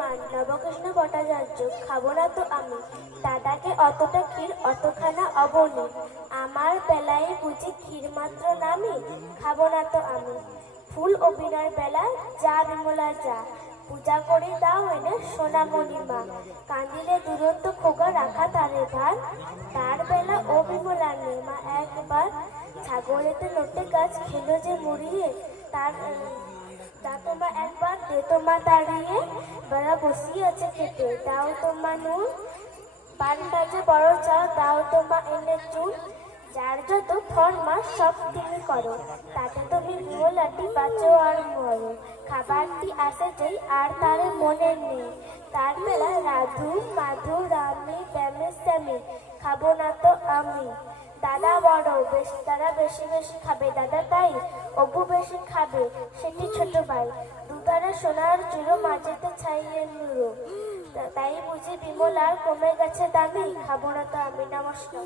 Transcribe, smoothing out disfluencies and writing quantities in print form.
অভিমান নবকৃষ্ণ ভট্টাচার্য, খাবো না তো আমি। দাদাকে অতটা ক্ষীর অতখানা অবনি, আমার বেলায় বুঝি ক্ষীর মাত্র নামি, খাবো না তো আমি। ফুল অভিনয় বেলা যা বিমলা যা, পূজা করে দাও এনে সোনামণি মা, কাঁদিলে দুরন্ত খোগা রাখা তারে ভার, তার বেলা ও বিমলা নে মা একবার, ছাগলেতে লোটে গাছ খেলো যে মুড়িয়ে, তার তা তোমা একবার দে তোমা দাঁড়িয়ে, বেলা বসিয়ে আছে খেতে দাও তোমা নুন, পানটা যে বড় চাও দাও তোমা এনে চুন, যার যত ফরমাস সব তুমি করো, তাতে তুমি বিমলাটি বাঁচো আর মরো, খাবারটি আসে যেই আর তারে মনে নেই, তার বেলা রাধু মাধু রামি ব্যামি স্যামি, খাবো না তো আমি। দাদা বড় বেশ, তারা বেশি বেশি খাবে দাদা তাই, অপু বেশি খাবে সেটি ছোট ভাই, দুধারে সোনার চুরো মাঝেতে ছাইয়ে নুরো, তাই বুঝি বিমলার কমে গেছে দামি, খাবো না তো আমি। নমস্কার।